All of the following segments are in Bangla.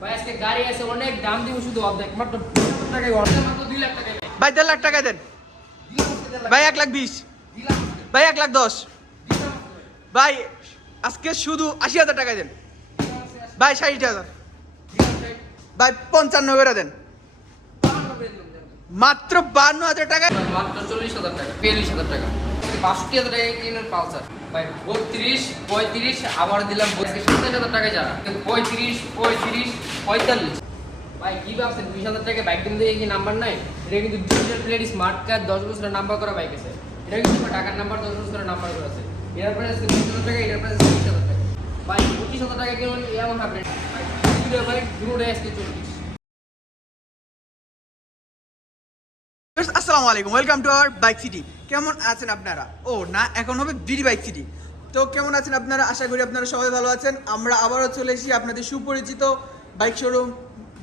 ভাই আজকে গাড়ি আছে অনেক দাম দিব শুধু অর্ধেক। মাত্র টাকায় অর্ধেক মাত্র দুই লাখ টাকায় ভাই। দেড় লাখ টাকা দেন। ভাই এক লাখ বিশ। ভাই এক লাখ দশ। ভাই আজকে শুধু আশি হাজার টাকা দেন। ভাই ষাট হাজার। ভাই পঞ্চান্ন করে দেন। মাত্র বান্ন হাজার টাকা মাত্র চল্লিশ হাজার টাকা বিয়াল্লিশ হাজার টাকা। বাষট্টি হাজার টাকা কিনেন পালসার। ভাই বত্রিশ পঁয়ত্রিশ আবার দিলাম সাতাশ হাজার টাকা যারা পঁয়ত্রিশ পঁয়ত্রিশ পঁয়তাল্লিশ। ভাই হাজার টাকা বাইক কিনতে কি নাম্বার নাই? এটা কিন্তু ডিজিটাল প্লেট স্মার্ট দশ বছরের নাম্বার করা বাইক আছে। এটা কিন্তু টাকার নাম্বার দশ বছরের নাম্বার করা আছে। প্রাইস হাজার টাকা প্রাইস পঁচিশ হাজার টাকা কিনুন এমন চল্লিশ। আসসালামু আলাইকুম welcome to our Bike City কেমন আছেন আপনারা? ও, না, এখন হবে বিডি বাইক সিটি তো কেমন আছেন আপনারা? আশা করি আপনারা সবাই ভালো আছেন। আমরা আবারও চলে এসেছি আপনাদের সুপরিচিত bike showroom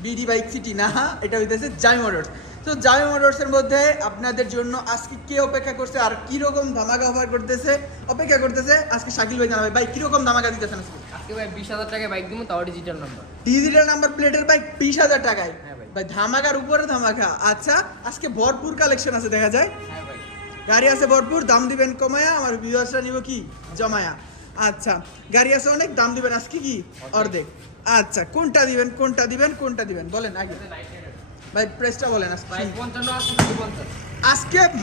BD Bike City না এটা হইতেছে জামি মোটরস তো জামি মোটরসের মধ্যে আপনাদের জন্য আজকে কে অপেক্ষা করছে আর কীরকম ধামাকা অফার করতেছে? অপেক্ষা করতেছে আজকে শাকিল ভাই জানাবে। ভাই কীরকম ধামাকা দিতেছেন আজকে? আজকে ভাই বিশ হাজার টাকায় বাইক দিব তাও ডিজিটাল নাম্বার ডিজিটাল নাম্বার প্লেটের বাইক বিশ হাজার টাকায়? হ্যাঁ ভাই। ভাই ধামাকার উপরে ধামাকা। আচ্ছা আজকে ভরপুর কালেকশন আছে দেখা যায়? হ্যাঁ গাড়ি আছে ভরপুর দাম দিবেন কমায়া আমার ভিউয়ার্সরা নিব কি? জমায়া। আচ্ছা গাড়ি আছে অনেক দাম দিবেন আজকে কি? অর্ধেক। আচ্ছা কোনটা দিবেন কোনটা দিবেন কোনটা দিবেন? বলেন আগে। ভাই প্রেসটা বলেন আজকে।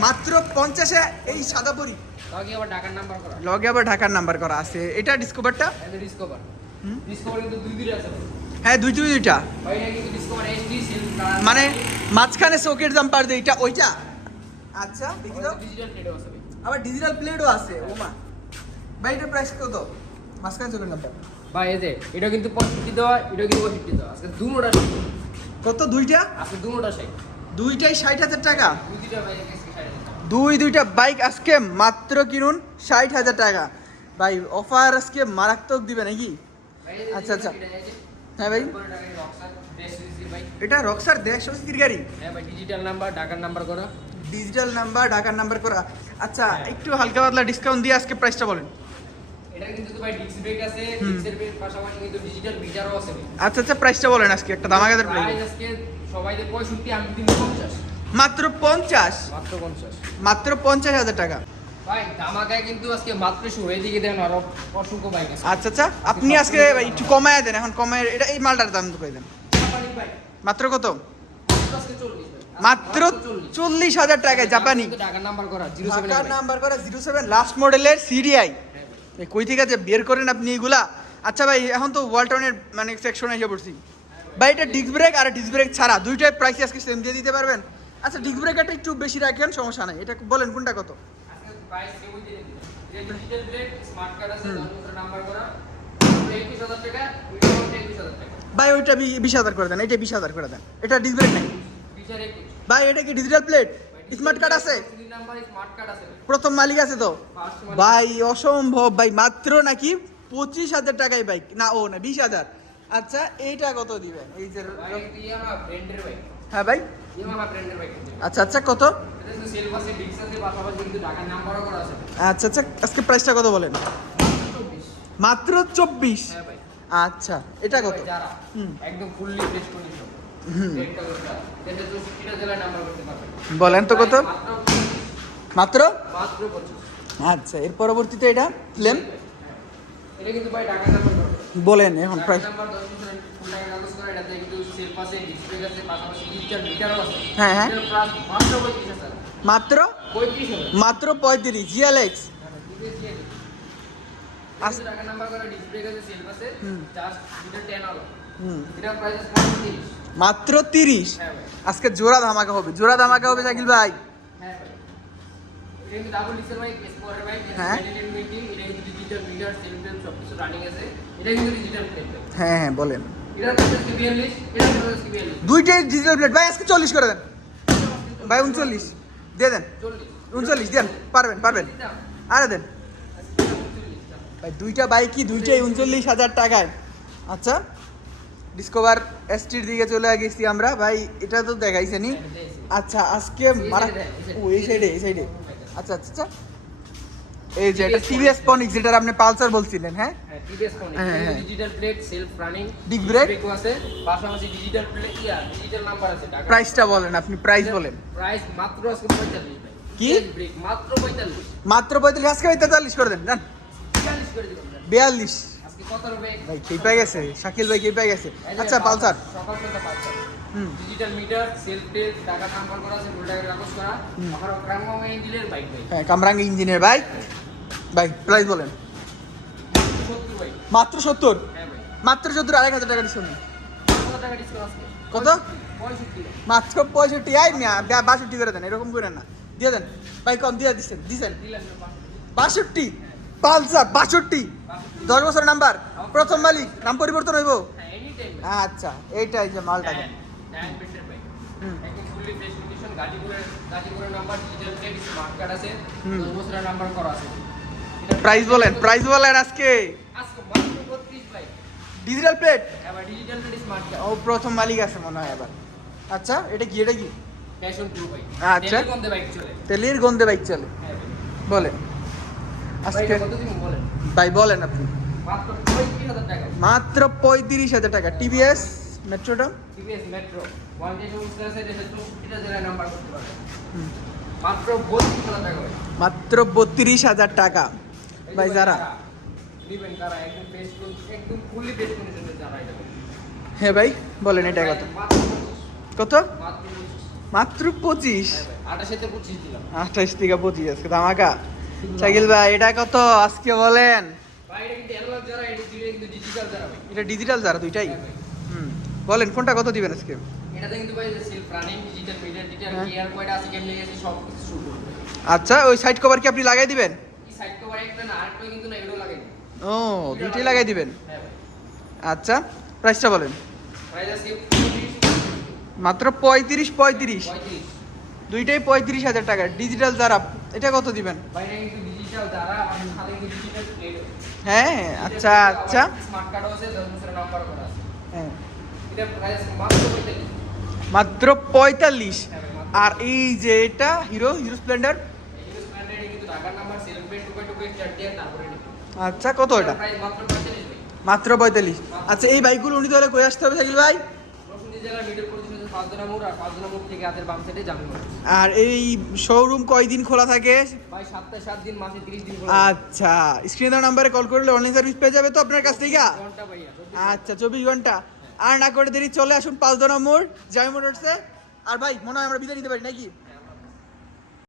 মাত্র পঞ্চাশে এই সাদা পরি। লগে আবার ঢাকার নাম্বার করা। আছে। এটা ডিসকভারটা ডিসকভার ডিসকভার কিন্তু দুই দুইটা আছে। হ্যাঁ দুই দুই দুইটা। মানে মাঝখানে চোখের জাম্পার দিয়ে এটা ওইটা? আচ্ছা দেখি তো। আবার ডিজিটাল প্লেটও আছে ওমা। ভাই প্রাইস কত? মাঝখানে চোখের জাম্পার ভাই এই যে এটা কিন্তু পঁয়ষট্টি দেওয়া এটা কিন্তু পঁয়ষট্টি দেওয়া। আজকে দুটোটা কত দুইটা? আজকে দুটোটা সেই দুইটাই ষাট হাজার টাকা। দুই দুইটা বাইক আজকে মাত্র কিনুন ষাট হাজার টাকা। ভাই অফার আজকে মারাত্মক দিবে নাকি? আচ্ছা, আচ্ছা। হ্যাঁ ভাই। এটা রক্সার দেড়শো সিসির গাড়ি। হ্যাঁ ভাই ডিজিটাল নাম্বার ঢাকার নাম্বার করা। ডিজিটাল নাম্বার ঢাকার নাম্বার করা। আচ্ছা একটু হালকা পাতলা ডিসকাউন্ট দিয়ে আজকে প্রাইসটা বলেন। আচ্ছা আচ্ছা প্রাইসটা বলেন আজকে একটা দামাগাদের প্রাইস প্রাইস আজকে সবাই যে আমি দিন পঞ্চাশ। মাত্র পঞ্চাশ? মাত্র টাকা। ভাই কিন্তু আজকে মাত্র শুরু এদিকে দেন আরও অসংখ্য বাইক আছে। আচ্ছা আচ্ছা আপনি আজকে একটু কমায় দেন এখন কমায় এটা এই মালটার দাম করে দেন? মাত্র কত? আজকে। মাত্র চল্লিশ। হাজার টাকায় জাপানি। সেভেন নাম্বার করা জিরো সেভেন লাস্ট মডেলের সিডিআই কই থেকে আছে? বের করেন আপনি এগুলা? আচ্ছা ভাই এখন তো ওয়ালটনের মানে সেকশনে এসে পড়ছি। ভাই এটা ডিস্ক ব্রেক আর ডিস্ক ব্রেক ছাড়া দুইটাই প্রাইস আজকে সেম দিয়ে দিতে পারবেন? আচ্ছা ডিস্ক ব্রেকারটা একটু বেশি রাখেন সমস্যা নাই। এটা বলেন কোনটা কত? এটা ব্রেক এটা ভাই ওইটা বিশ হাজার করে দেন এটা বিশ হাজার করে দেন। এটা ডিস্ক ব্রেক নাই? ভাই এটা কি ডিজিটাল প্লেট স্মার্ট কার্ড আছে? প্রথম মালিক আছে তো? ভাই অসম্ভব। ভাই মাত্র নাকি পঁচিশ হাজার টাকায় বাইক না ও না বিশ হাজার। আচ্ছা এইটা কত দিবেন? এই যে হ্যাঁ ভাই। আচ্ছা আচ্ছা কত? আচ্ছা আচ্ছা আজকে প্রাইসটা কত বলেন? মাত্র চব্বিশ? আচ্ছা এটা কত? হুম। একদম ফুললি ফ্রেশ কন্ডিশন বলেন তো কত? মাত্র? আচ্ছা এর পরবর্তীতে এটা করা বলেন এখন প্রাইস হ্যাঁ, হ্যাঁ। মাত্র? মাত্র পঁয়ত্রিশ জিএলএক্স হুম। মাত্র তিরিশ। আজকে জোড়া ধামাকা হবে। জোড়া ধামাকা হবে শাকিল ভাই। হ্যাঁ। হ্যাঁ। হ্যাঁ বলেন। দুইটাই ডিজিটাল প্লেট ভাই, আজকে চল্লিশ করে দেন। ভাই, উনচল্লিশ। দিয়ে দেন। উনচল্লিশ, দেন। পারবেন পারবেন। আরে দেন। ভাই, দুইটা বাইকই দুইটাই উনচল্লিশ হাজার টাকায়। আচ্ছা ডিসকভার এসটির দিকে চলে গেছি আমরা। ভাই এটা তো দেখাইছেনি আচ্ছা আজকে মারা ও এই সাইডে এই সাইডে আচ্ছা, আচ্ছা আচ্ছা এই যে এটা টিভিএস পনিক্স যেটার আপনি পালসার বলছিলেন হ্যাঁ? TVS Phoenix digital self running disc brake আছে। পাশাপাশি ডিজিটাল প্লেট ইয়া ডিজিটাল নাম্বার আছে টাকা প্রাইসটা বলেন আপনি প্রাইস বলেন। প্রাইস মাত্র আজকে 45 কি? ব্রেক মাত্র 45 মাত্র 45 আজকে করে দেন জান 42 করে দিবেন 42 ভাই খেয়ে পেয়ে গেছে। শাকিল ভাই খেয়ে পেয়ে গেছে আচ্ছা পালসার। সকাল সন্ধ্যা পালসার হুম। ডিজিটাল মিটার সেলফ টেল টাকা নাম্বার করা আছে ফুল কাগজ করা। আমার ক্রামা ইঞ্জিনের বাইক ভাই হ্যাঁ কামরাঙ্গি ইঞ্জিনের ভাই ভাই প্রাইস বলেন। মাত্র সত্তর? হ্যাঁ মাত্র সত্তর আড়াই হাজার টাকা ডিসকাউন্ট কত? মাত্র পঁয়ষট্টি। আই বাষট্টি করে দেন এরকম করে না। দিয়ে দেন। ভাই কম দিয়ে দিচ্ছেন দিচ্ছেন। বাষট্টি? পালসার বাষট্টি? দশ বছর নাম্বার প্রথম মালিক নাম পরিবর্তন হইব? হ্যাঁ আচ্ছা এইটাই যে মালটা। হ্যাঁ ডায়ান পেটের বাইক হুম। একদম ফুললি ফ্রেশ কন্ডিশন গাজীপুরের গাজীপুরের number digital plate smart card আছে হুম। 10 বছরের নাম্বার করা আছে। প্রাইস বলেন প্রাইস বলেন আজকে। আজকে মাত্র 32 ভাই। ডিজিটাল প্লেট ও প্রথম মালিক আছে মনে হয় এবার আচ্ছা এটা কি এটা কি? আচ্ছা। তেলির গন্ধে বাইক চলে। হ্যাঁ বলেন। আজকে ভাই বলেন আপনি। মাত্র 35000 টাকা। মাত্র পঁয়ত্রিশ হাজার টাকা। TVS মেট্রোটা? TVS Metro. One day সমস্যা আছে এটা 64টা জেলায় নাম্বার করতে পারবে। মাত্র 32000 টাকা ভাই মাত্র বত্রিশ হাজার টাকা। ভাই যারা। হ্যাঁ ভাই বলেন এটা কত? কত? মাত্র পঁচিশ। হ্যাঁ ভাই, 28 তে 25 দিলাম। আঠাশ থেকে পঁচিশ আজকে ধামাকা। শাকিল ভাই এটা কত? আজকে বলেন। এটা ডিজিটাল যারা দুইটাই? হ্যাঁ হুম। বলেন কোনটা কত দিবেন আজকে? এটাতে কিন্তু ভাই self running digital meter digital হ্যাঁ। গিয়ার কয়টা আছে কেমনে গেছে সব কিছু শুরু আচ্ছা ওই সাইড কভার কি আপনি লাগাই দিবেন? এই সাইড কভার একটা না আরেকটা কিন্তু না এগুলো লাগে ও দুইটাই লাগাই দিবেন। হ্যাঁ আচ্ছা প্রাইসটা বলেন। প্রাইস আজকে মাত্র পঁয়ত্রিশ পঁয়ত্রিশ। দুইটাই পঁয়ত্রিশ হাজার টাকা। ডিজিটাল যারা এটা কত দিবেন? ভাই এটা কিন্তু ডিজিটাল যারা সাথে ডিজিটাল প্লেট হ্যাঁ আচ্ছা আচ্ছা। স্মার্ট কার্ড আছে 10 বছরের নাম্বার করা আছে হ্যাঁ। মাত্র পঁয়তাল্লিশ। আর এই যে এটা, হিরো হিরো স্প্লেন্ডার? আচ্ছা কত এটা? মাত্র 45 ভাই মাত্র পঁয়তাল্লিশ। আচ্ছা এই বাইকগুলো উনি তাহলে কই আসতে হবে শাকিল ভাই? পাঁচজনা মোড় আর পাঁচজনা মোড় থেকে হাতের বাম সাইডে জামিন আর এই শোরুম কয়দিন খোলা থাকে? ভাই সপ্তাহে সাত দিন মাসে তিরিশ দিন আচ্ছা স্ক্রিনে দেওয়া নাম্বারে কল করলে অনলাইন সার্ভিস পেয়ে যাবে তো আপনার কাছ থেকে? আচ্ছা চব্বিশ ঘণ্টা। আর না করে দেরি চলে আসুন পাঁচদনা মোড় জামি মোটরসে আর ভাই মনে হয় আমরা বিদায় নিতে পারি নাকি?